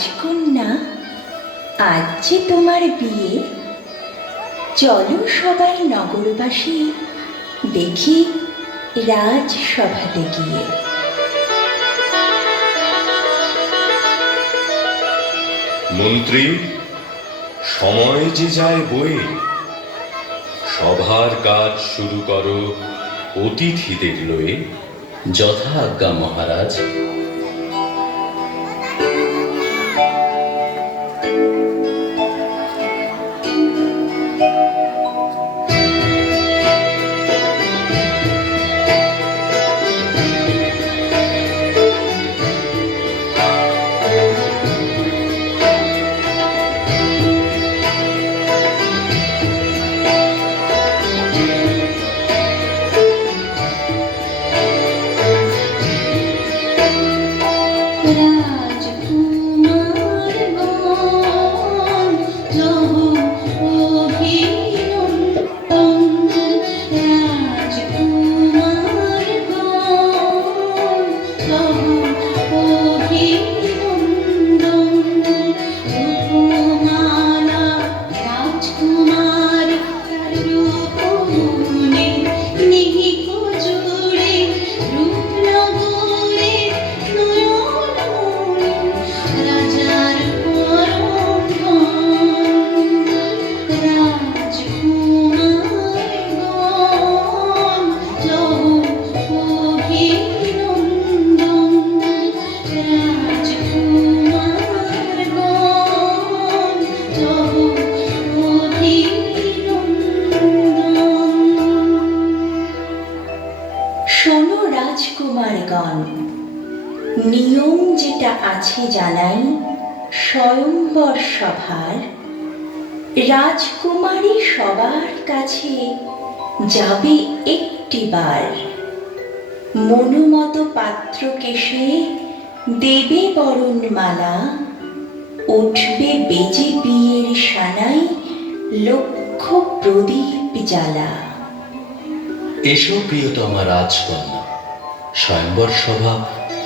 রাজকন্যা, আজ যে তোমার বিয়ে, চলো সবাই নগরবাসী দেখি রাজসভাতে গিয়ে। মন্ত্রী, সময় যে যায় বয়ে, সভার কাজ শুরু করো অতিথিদের লয়ে। যথা আজ্ঞা মহারাজ। শোনো রাজকুমারগণ, নিয়ম যেটা আছে জানাই স্বয়ংবর সভার। রাজকুমারী সবার কাছে যাবে একটিবার, মনোমত পাত্রকে সে দেবে বরণমালা, উঠবে বেজে বিয়ের সানাই লক্ষ প্রদীপ জ্বালা। এসো প্রিয়তমা রাজকন্যা, স্বয়ংবর সভা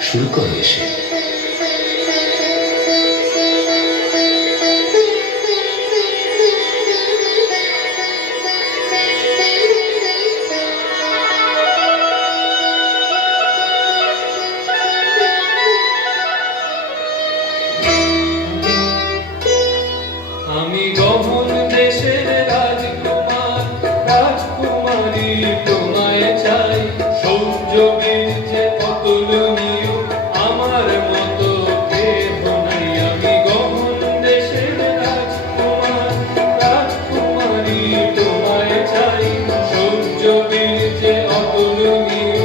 শুরু করো এসে। আমি গহন দেশের রাজকুমার, রাজকুমারী তোমায় চাই। সৌর্য বীর্যে অতুলনীয়, আমার মতো কেহ নাই। আমি গহন দেশের রাজকুমার, রাজকুমারী তোমায় চাই। সৌর্য বীর্যে অতুলনীয়,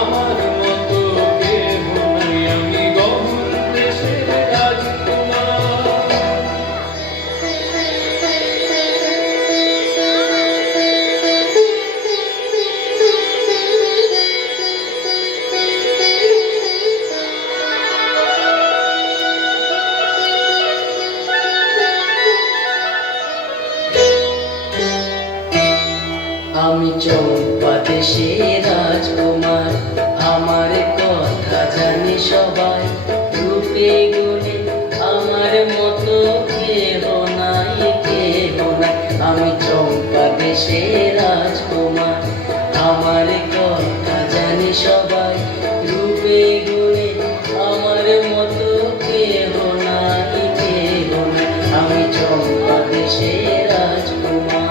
আমার মতো কেহ নাই। আমি গহন দেশের রাজকুমার। আমি চম্পা দেশের রাজকুমার, আমার কথা জানি সবাই। রূপে গুণে আমার মতো কেহ নাই, কেহ নাই। আমি চম্পা দেশের রাজকুমার, আমার কথা জানি সবাই। রূপে গুণে আমার মতো কেহ নাই, কেহ নাই। আমি চম্পা দেশের রাজকুমার।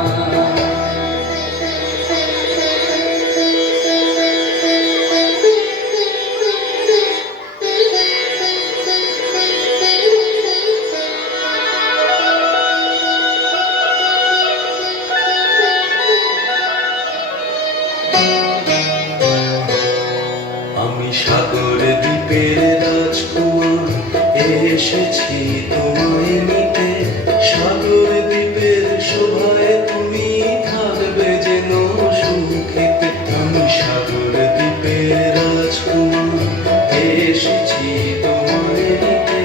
আমি সাগর দ্বীপের রাজকুমার, এসেছি তোমায় নিতে। সাগর দ্বীপের শোভায় তুমি থাকবে যেন সুখেতে। আমি সাগর দ্বীপের রাজকুমার, এসেছি তোমায় নিতে।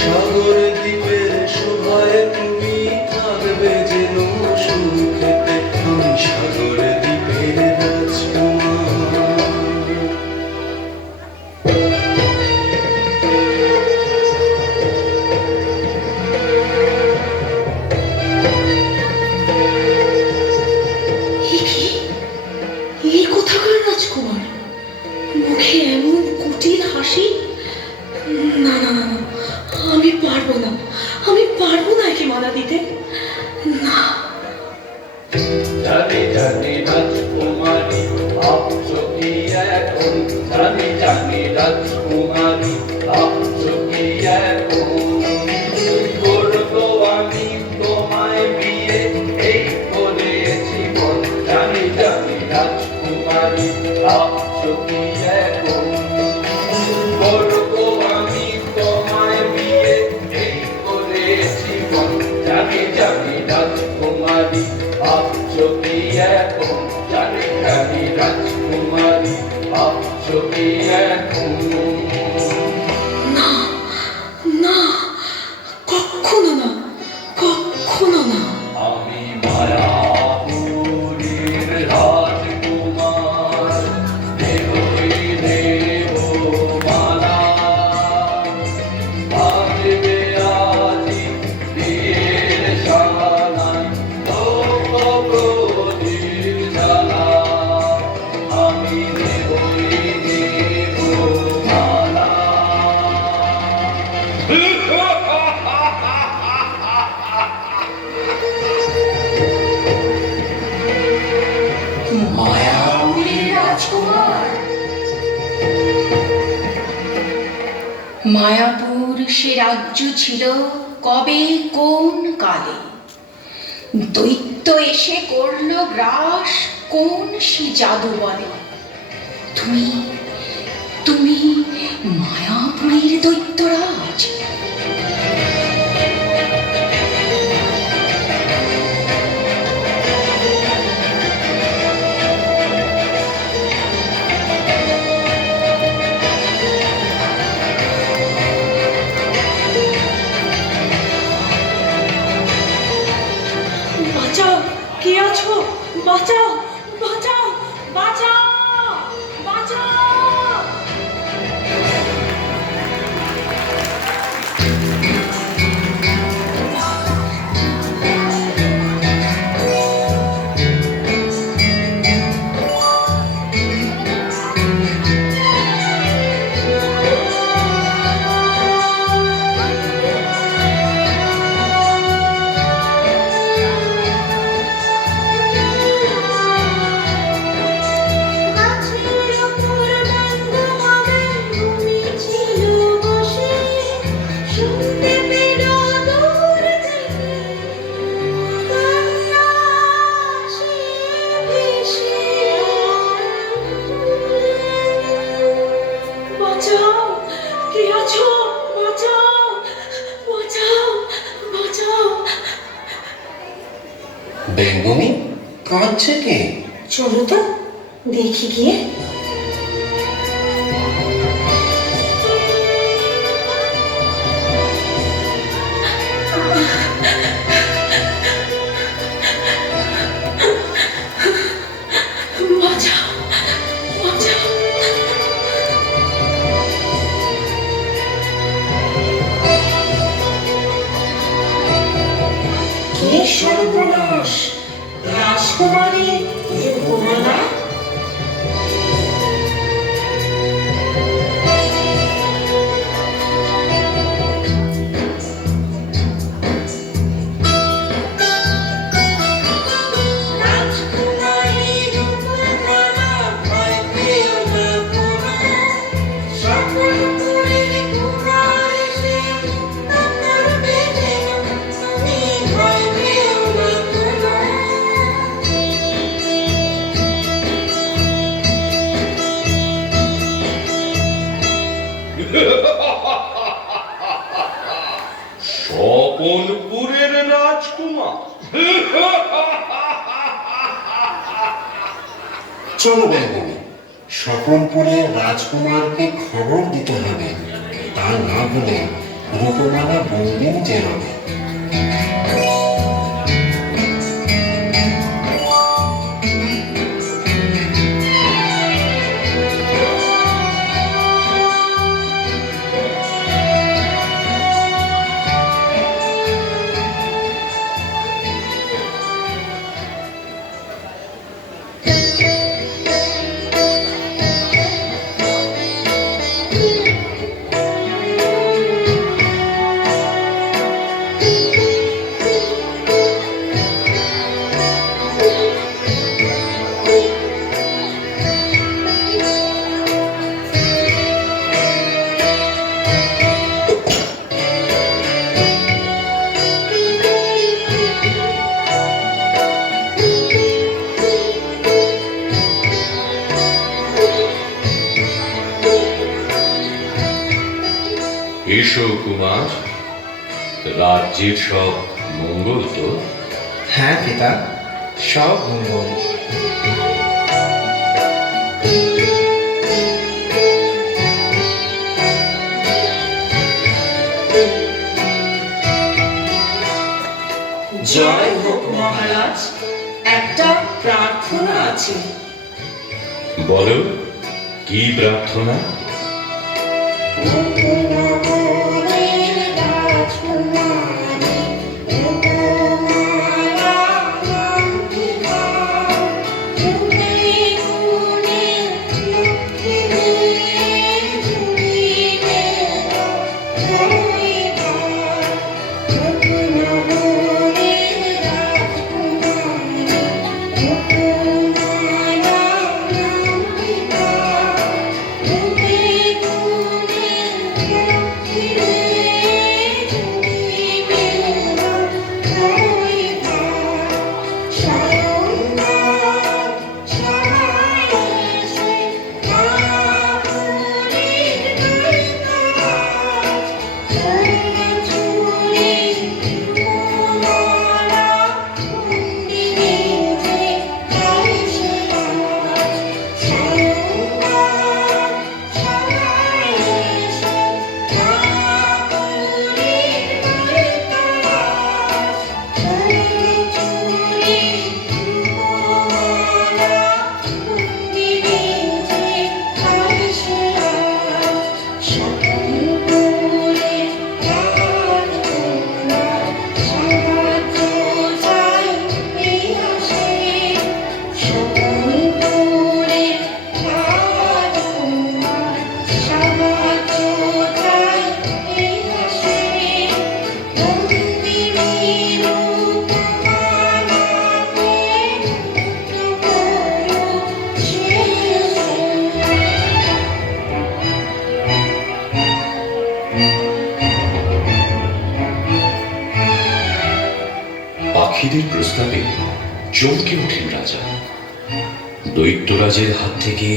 সাগর দ্বীপের শোভায় তুমি থাকবে যেন সুখেতে। আমি সাগর দ্বীপের রাজকুমার। পারবো না, আমি পারবো না একে মালা দিতে। না, জানি জানি রাজকুমারী ভাবছো কি এখন, জানি জানি রাজকুমারী ভাবছো কি এখন, করবো আমি তোমায় বিয়ে এই করেছি বল, জানি জানি রাজকুমারী ভাবছো কি এখন, করবো আমি তোমায় বিয়ে এই করেছি বল, জানি জানি রাজকুমারী ভাবছো কি এখন, জানি জানি রাজকুমারী ভাবছো কি এখন। না, না, কখনো না, কখনো না। আমি মায়াপুরীর রাজকুমার, দেবই দেব মালা, বাজবে আজি বিয়ের শালায় প্রদীপ জ্বালা, আমি দেবই দেব মালা। মায়াপুরীর রাজকুমার। মায়াপুর সে রাজ্য ছিল কবে কোন কালে, দৈত্য এসে করল গ্রাস কোন সে জাদু বলে। তুমি তুমি মায়াপুরীর দৈত্যরাজ। বাঁচাও, কে আছো? বাঁচাও, বাঁচাও, বাঁচাও, বাঁচাও। বাঁচাও, কে আছো? বাঁচাও, বাঁচাও, বাঁচাও। বেঙ্গমি কাঁদছে কে? চলো তো দেখি গিয়ে। বাঁচাও, বাঁচাও। কে সর্বনাশ, রাজকুমারী রূপমালা? স্বপনপুরের রাজকুমার। চলো বেঙ্গমি, স্বপনপুরের রাজকুমারকে খবর দিতে হবে, তা না হলে রূপমালা বন্দিনী যে হবে। রাজকুমার, রাজ্যের সব মঙ্গল তো? হ্যাঁ পিতা, সব মঙ্গল। জয় হোক মহারাজ, একটা প্রার্থনা আছে। বলো, কি প্রার্থনা? পাখিদের প্রস্তাবে চমকে ওঠেন রাজা। দৈত্যরাজের হাত থেকে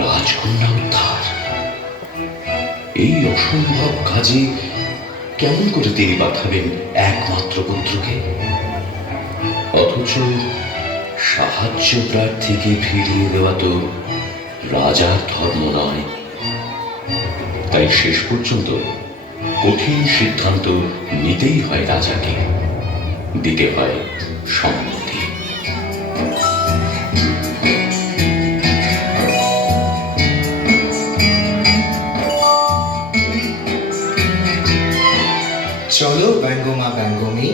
রাজকন্যা উদ্ধার, এই অসম্ভব কাজে কেমন করে তিনি পাঠাবেন একমাত্র পুত্রকে? অথচ সাহায্য প্রার্থীকে ফিরিয়ে দেওয়া তো রাজার ধর্ম নয়। তাই শেষ পর্যন্ত কঠিন সিদ্ধান্ত নিতেই হয় রাজাকে, দিতে হয় সম্মতি। চলো ব্যঙ্গমা ব্যঙ্গমী,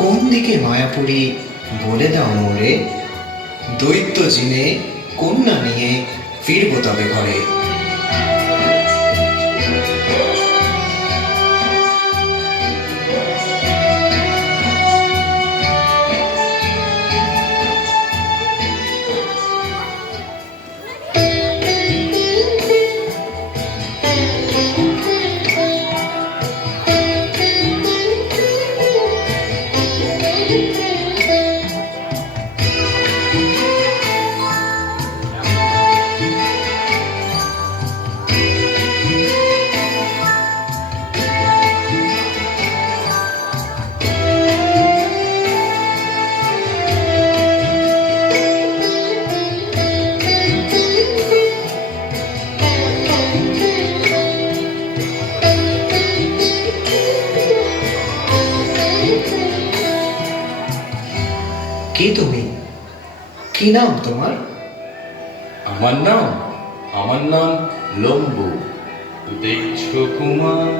কোন দিকে মায়াপুরী বলে দাও মোরে। দৈত্য জিনে কন্যা নিয়ে ফিরবো তবে ঘরে। কে তুমি? কি নাম তোমার? আমার নাম লম্বু। দেখছো কুমার,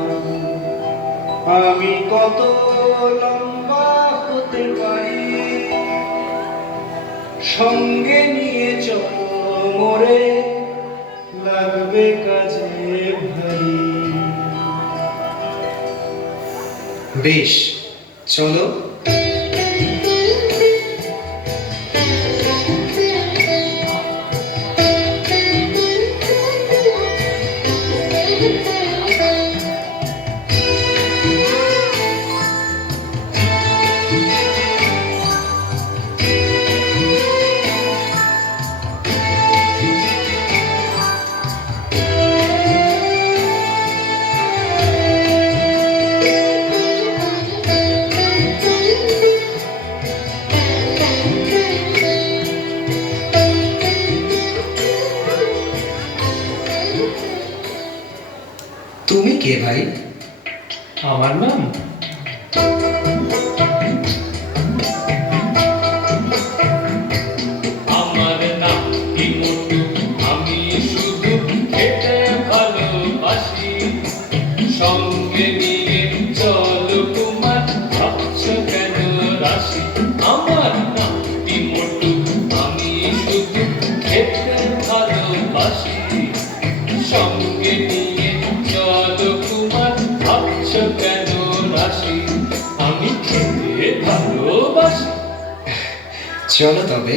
আমি কত লম্বা হতে পারি, সঙ্গে নিয়ে চলো মোরে, লাগবে কাজে ভারী। বেশ, চলো। আমার নাম আমার নাম কি মোটু, আমি শুধু খেতে ভালোবাসি। সঙ্গে নিয়ে চলো তোমার, ভাবছো কেন রাশি? আমার নাম কি মোটু, আমি শুধু খেতে ভালোবাসি। সঙ্গে নিয়ে চলো তোমার, ভাবছো কেন রাশি? আমি খেতে ভালোবাসি। চলো তবে।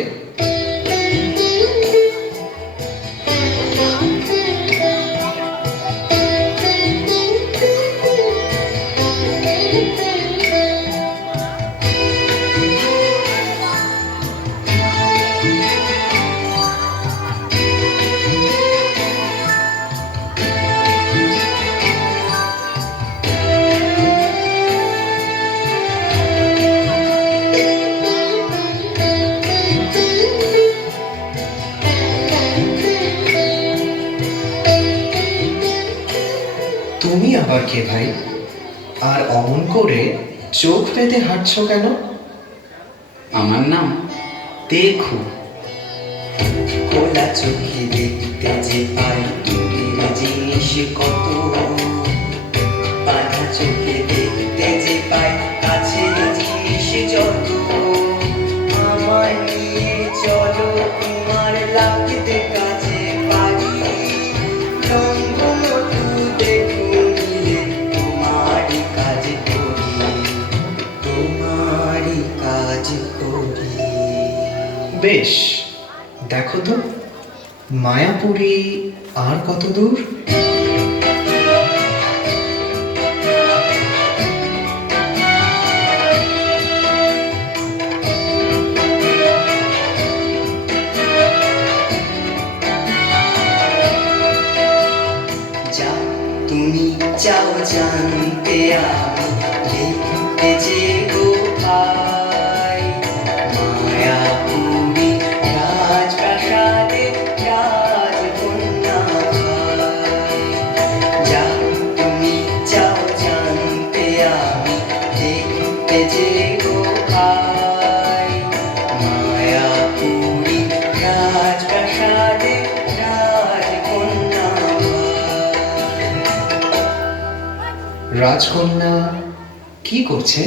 তুমি আবার কে ভাই? আর অমন করে চোখ পেতে হাঁটছো কেন? আমার নাম দেখো, খোলা চোখে দেখতে যে পাই দূরের জিনিস কত, বাঁধা চোখে দেখতে যে পাই কাছের জিনিস যত। আমার নিয়ে চলো তোমার, লাগতে কাছে পারি। রঙ্গমটু দেখুন মিলে তোমারই কাজ করি, তোমারই কাজ করি। বেশ, দেখো তো মায়াপুরী আর কত দূর? যা তুমি চাও জানতে, আমি দেখতে যে গো ভাই। মায়াপুরী রাজপ্রাসাদে রাজকন্যা ভাই। যা তুমি চাও জানতে, আমি দেখতে যে গো ভাই। মায়াপুরী রাজপ্রাসাদে রাজকন্যা ভাই। রাজকন্যা কি করছে?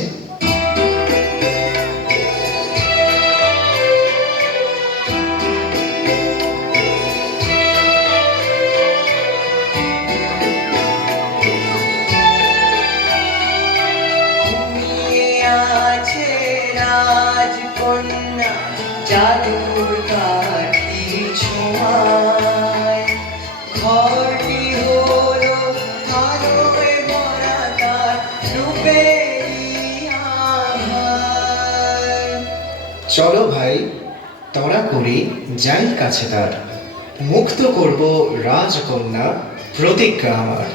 ঘুমিয়ে আছে রাজকন্যা জাদুর কাঠির ছোঁয়ায়। ঘরটি হলো আলোয় ভরা, তার রূপেরই আভায়। চলো ভাই, তড়া করি যাই কাছে তার, মুক্ত করব রাজকন্যা, প্রতিজ্ঞা আমার।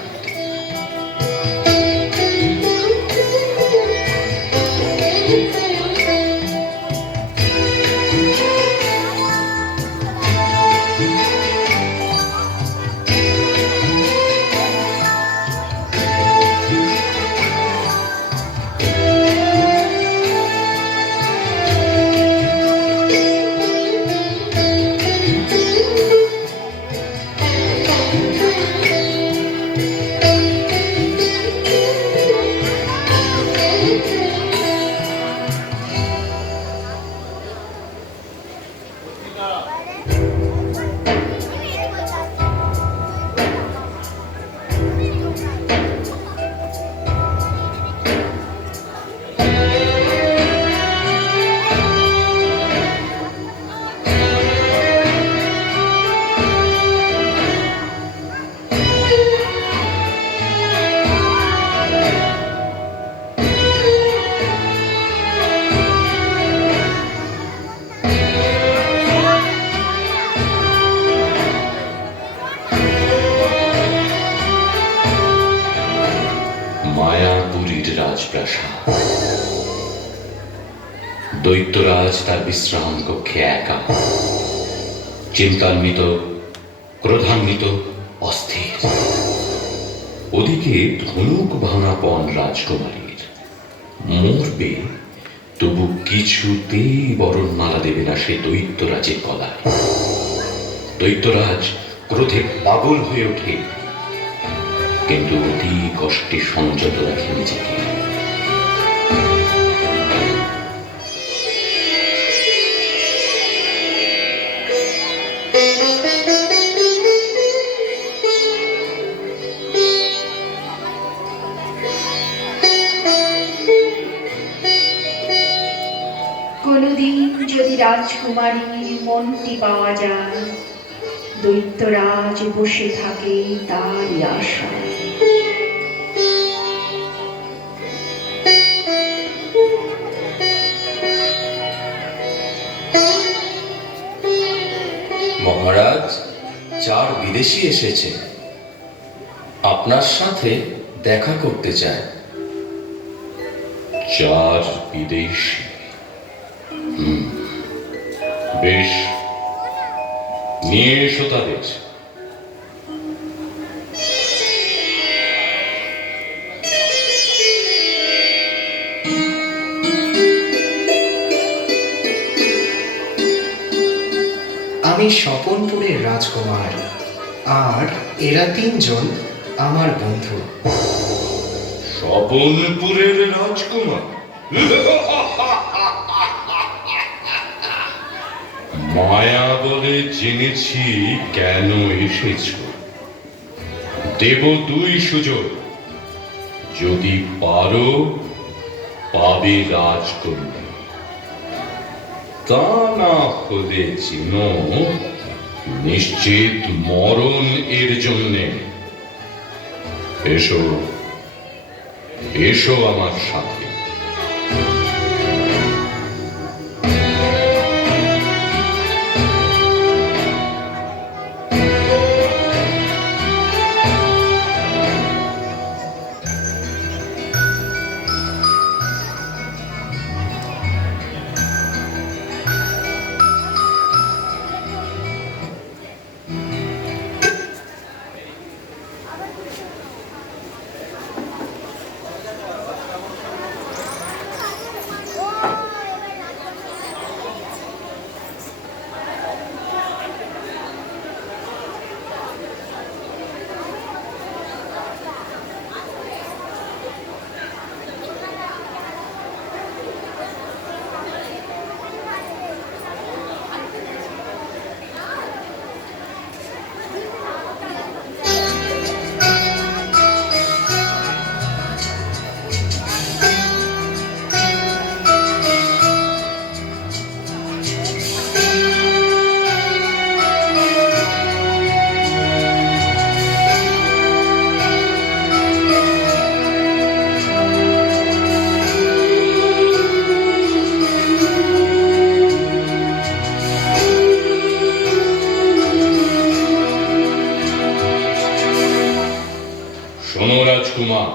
মায়াপুরীর রাজপ্রাসাদ। দৈত্যরাজ তার বিশ্রাম কক্ষে একা, চিন্তান্বিত, ক্রোধান্বিত, অস্থির। ওদিকে ধনুক ভাঙাপন রাজকুমারীর। মরবে, তবু কিছুতেই বরণমালা দেবে না সে দৈত্যরাজের গলায়। দৈত্যরাজ ক্রোধে পাগল হয়ে ওঠে, কিন্তু অতি কষ্টে সংযত রাখে নিজেকে। কোনদিন যদি রাজকুমারীর মনটি পাওয়া যায়, দৈত্যরাজ বসে থাকে তারই আশায়। মহারাজ, 4 বিদেশি এসেছে, আপনার সাথে দেখা করতে চায়। 4 বিদেশি? বেশ, নিয়ে এসো তাদের। আমি স্বপনপুরের রাজকুমার, আর এরা 3 জন আমার বন্ধু। স্বপনপুরের রাজকুমার? মায়া বলে জেনেছি কেন এসেছ। দেব 2 সুযোগ, যদি পারো পাবে রাজকন্যা, তা না হলে চিনো নিশ্চিত মরণ এর জন্যে। এসো, এসো আমার সাথে। শোনো রাজকুমার,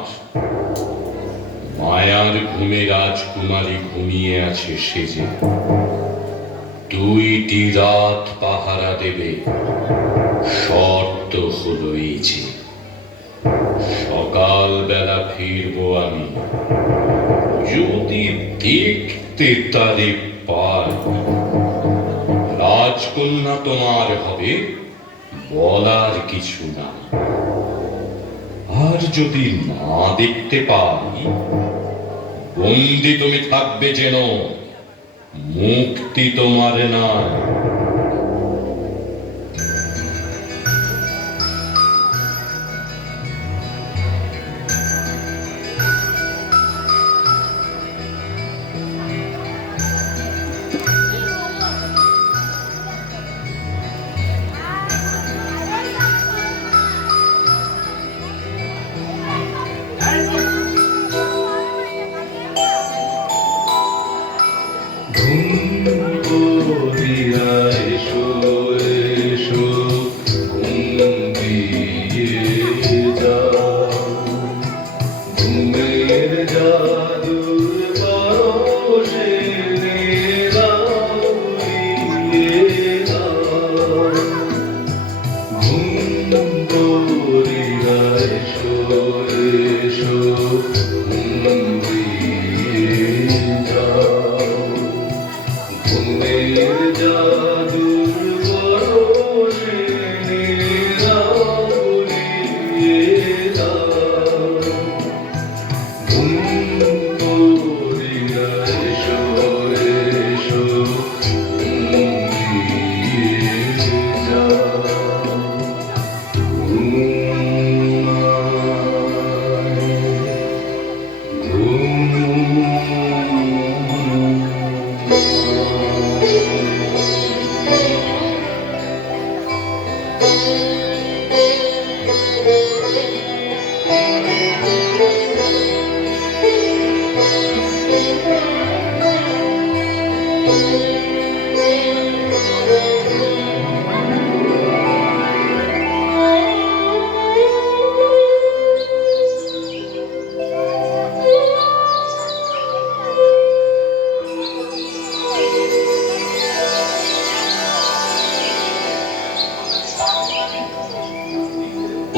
মায়ার ঘুমে রাজকুমারী ঘুমিয়ে আছে সেজে। 2টি রাত পাহারা দেবে, শর্ত হলো এই যে সকাল বেলা ফিরবো আমি। যদি দেখতে তারে পাই, রাজকন্যা তোমার হবে, বলার কিছু না। আর যদি না দেখতে পাই, বন্দি তুমি থাকবে যেন, মুক্তি তোমার নয়। ঘুম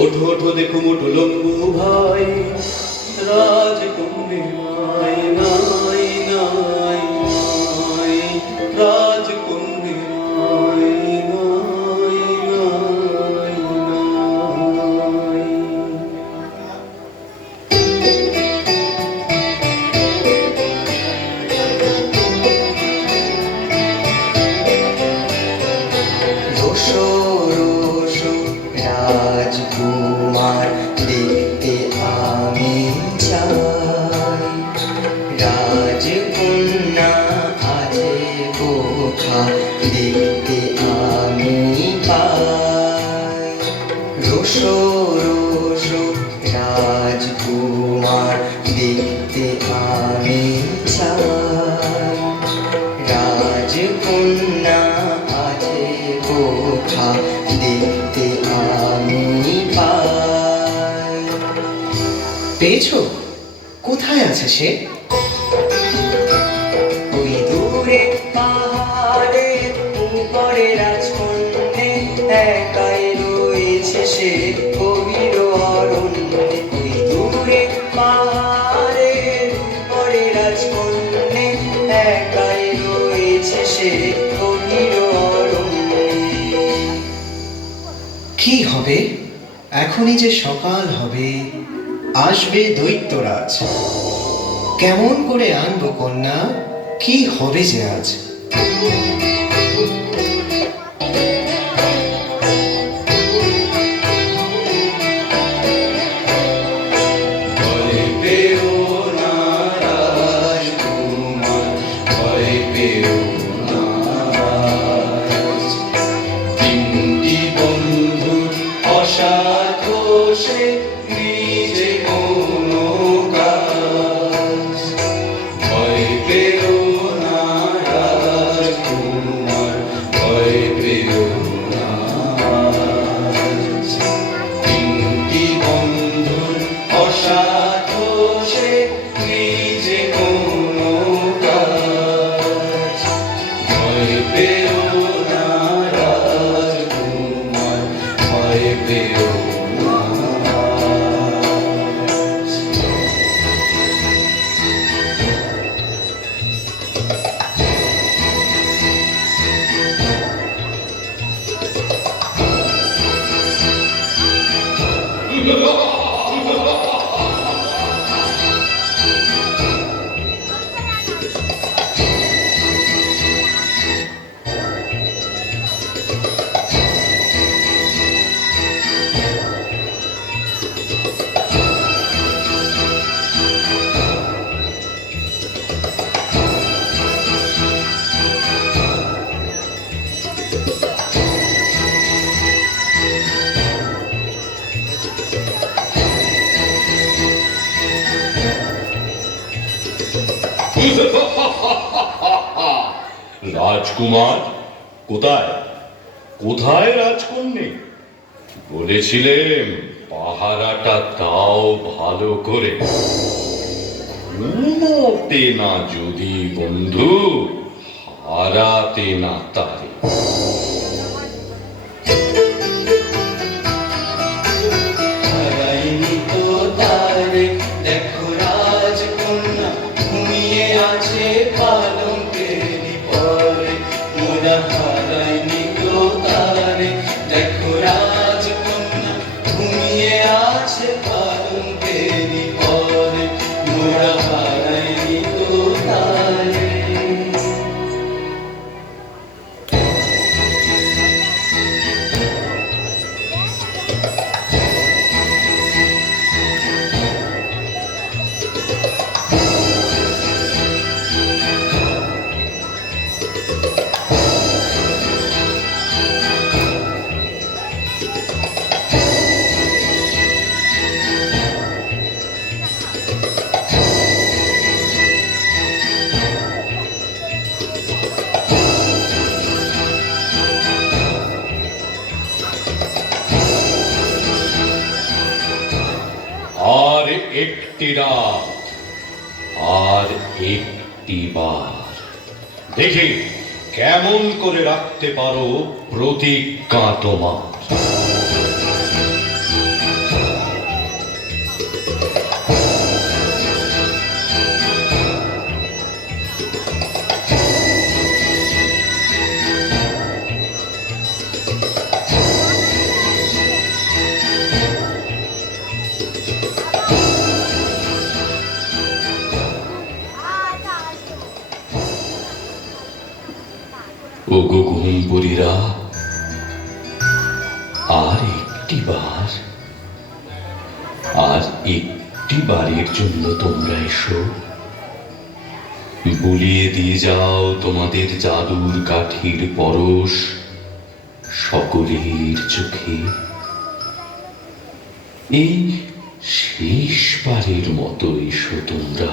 ওঠো ওঠো দেখো মোটো লম্বু ভাই, রাজকুম্ভে নাই নাই নাই নাই, রাজকুম্ভে নাই নাই নাই নাই। রোশো রোশো রাজকুমার দেখতে আমি চাই, রাজকন্যা আছে কোথা দেখতে আমি পাই। রোশো রোশো রাজকুমার দেখতে আমি চাই, রাজকন্যা আছে কোথা দেখতে আমি পাই। পেয়েছো? কোথায় আছে সে? ওই দূরে পাহাড়ের উপরে রাজকন্যে একাই রয়েছে সে গভীর অরণ্যে। ওই দূরে পাহাড়ের উপরে রাজকন্যে একাই রয়েছে সে গভীর অরণ্যে। কি হবে? এখনই যে সকাল হবে, আসবে দৈত্যরাজ। কেমন করে আনবো কন্যা? কি হবে যে আজ? ভয় পেও না রাজকুমার, ভয় পেও না। তিনটি বন্ধুর অসাধোষে নিজে কোনো কাজ। ভয় পেও না রাজকুমার, ভয় পেও না। তিনটি বন্ধুর অসাধোষে নিজে কোনো কাজ। ভয় পেও না রাজকুমার, ভয় পেও না। রাজকুমার কোথায়? কোথায় রাজকন্যে? বলেছিলেন পাহারাটা দাও ভালো করে। ঘুমোতে না যদি বন্ধু, হারাতে না তারে। হারাইনি তো তারে, দেখো রাজকন্যা ঘুমিয়ে আছে পালঙ্কের পরে। মোরা হারাইনি তো তারে, দেখো রাজকন্যা ঘুমিয়ে আছে পালঙ্কের পরে। মোরা হারাইনি তো তারে। একটি রাত আর একটি বার। দেখি কেমন করে রাখতে পারো প্রতিজ্ঞা তোমার। ওগো ঘুমপুরীরা, আর একটি বার, আর একটি বারের জন্য তোমরা এসো। বুলিয়ে দিয়ে যাও তোমাদের জাদুর কাঠির পরশ সকলের চোখে। এই শেষবারের মতো এসো তোমরা।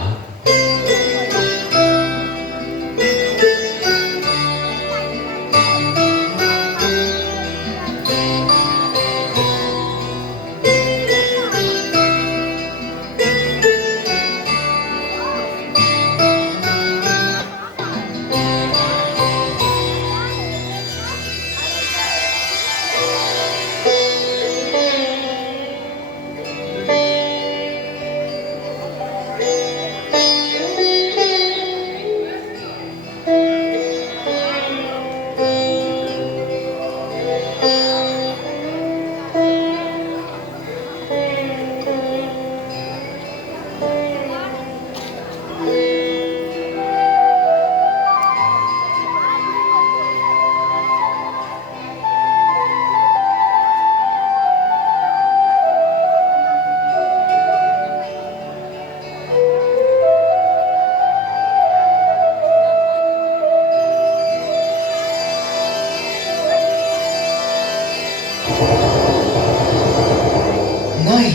নাই,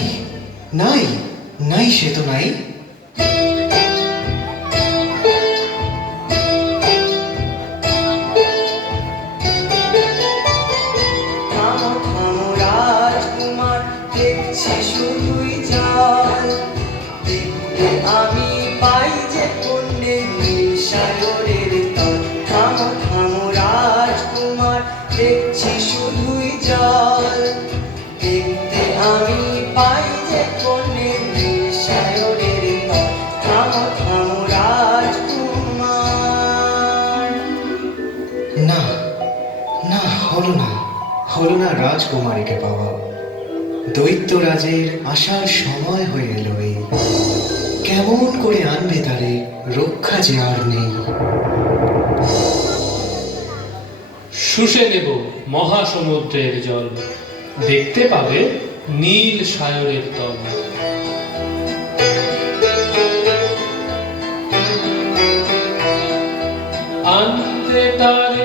নাই, নাই, সে তো নাই। থামো থামো রাজকুমার, দেখছি শুধুই জল। দেখতে আমি পাই যে পুণ্যের নীল সাগরের তল। থামো থামো রাজকুমার, দেখছি শুধুই জল। দেখতে আমি পাই যে পুণ্যের নীল সাগরের তল। থামো থামো রাজকুমার। না, না, হলো না, হলো না রাজকুমারীকে পাওয়া। দৈত্যরাজের আসার সময় হয়ে এলো এই। কেমন করে আনবে তারে, রক্ষা যে আর নেই। শুষে নেব মহাসমুদ্রের জল, দেখতে পাবে নীল সাগরের তল। আনতে তারে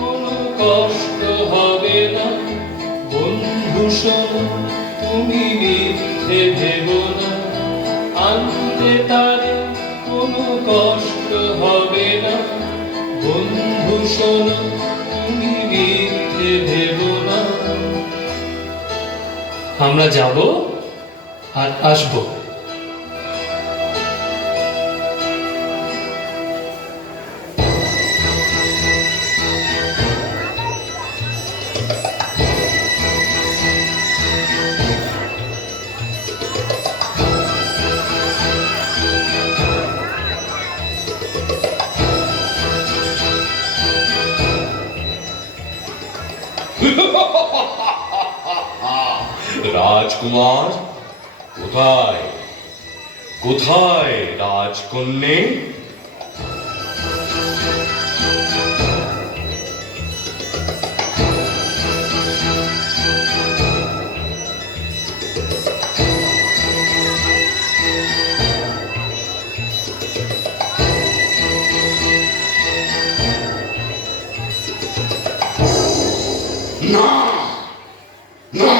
কোনো কষ্ট হবে না, বন্ধু শোনো তুমি মিথ্যে ভেবো না। আনতে তারে কোনো কষ্ট হবে না, বন্ধু শোনো তুমি মিথ্যে ভেবো না। আমরা যাব আর আসবো। রাজকুমার কোথায়, কোথায় রাজকন্যে? না না,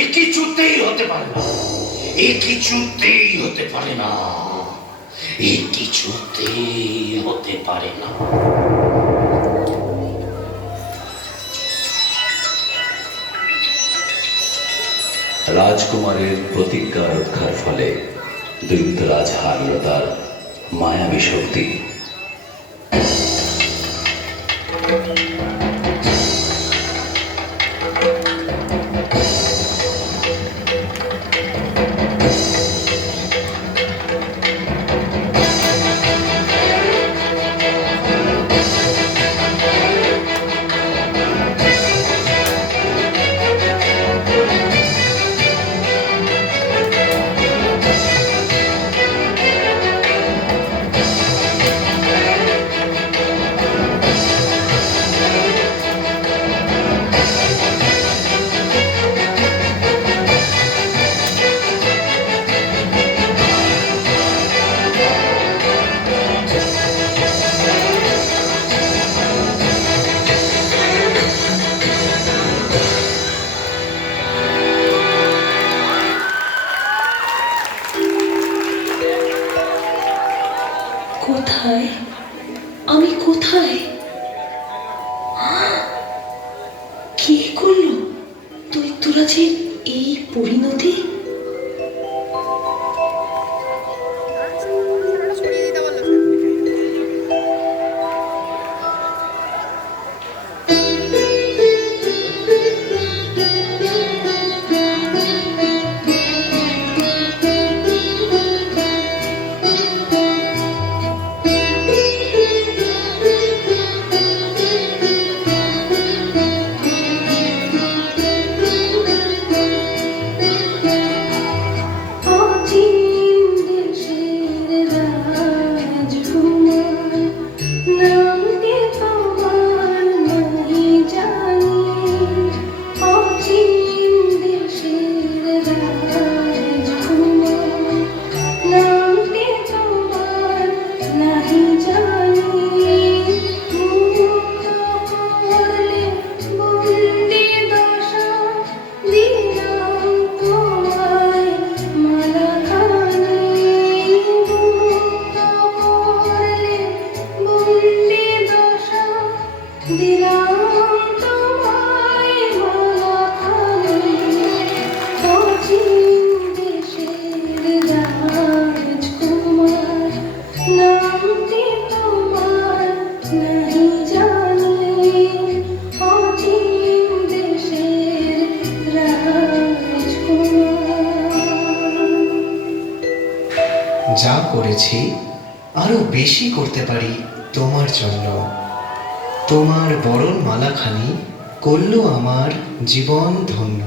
এ কিছুতেই হতে পারে না, এ কিছুতেই হতে পারে না, এ কিছুতেই হতে পারে না। রাজকুমারের প্রতিজ্ঞা রক্ষার ফলে দৈত্যরাজ হারল তার মায়াবী শক্তি। কোথায় আমি, কোথায়? কে করলো দৈত্যরাজের এই পরিণতি? যা করেছি আরো বেশি করতে পারি তোমার জন্য। তোমার বরণ মালাখানি করল আমার জীবন ধন্য।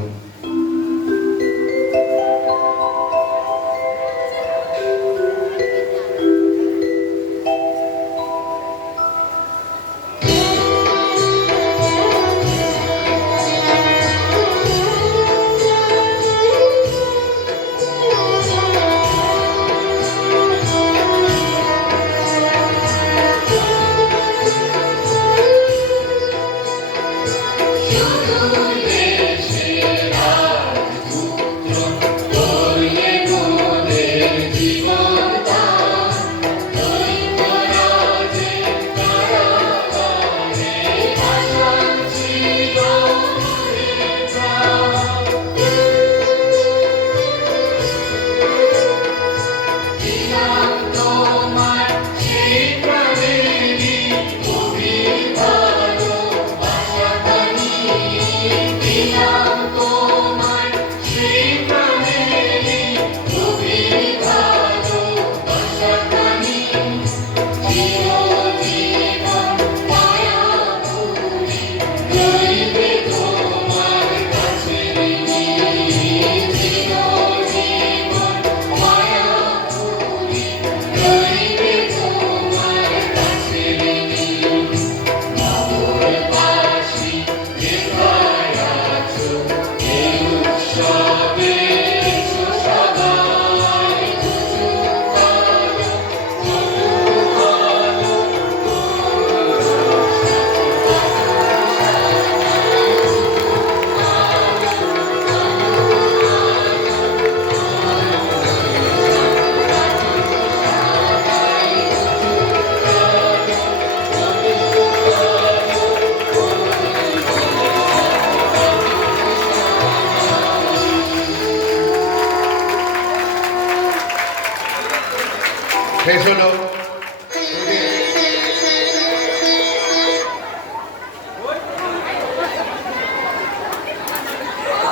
শোনো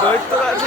দৈত্যরাজ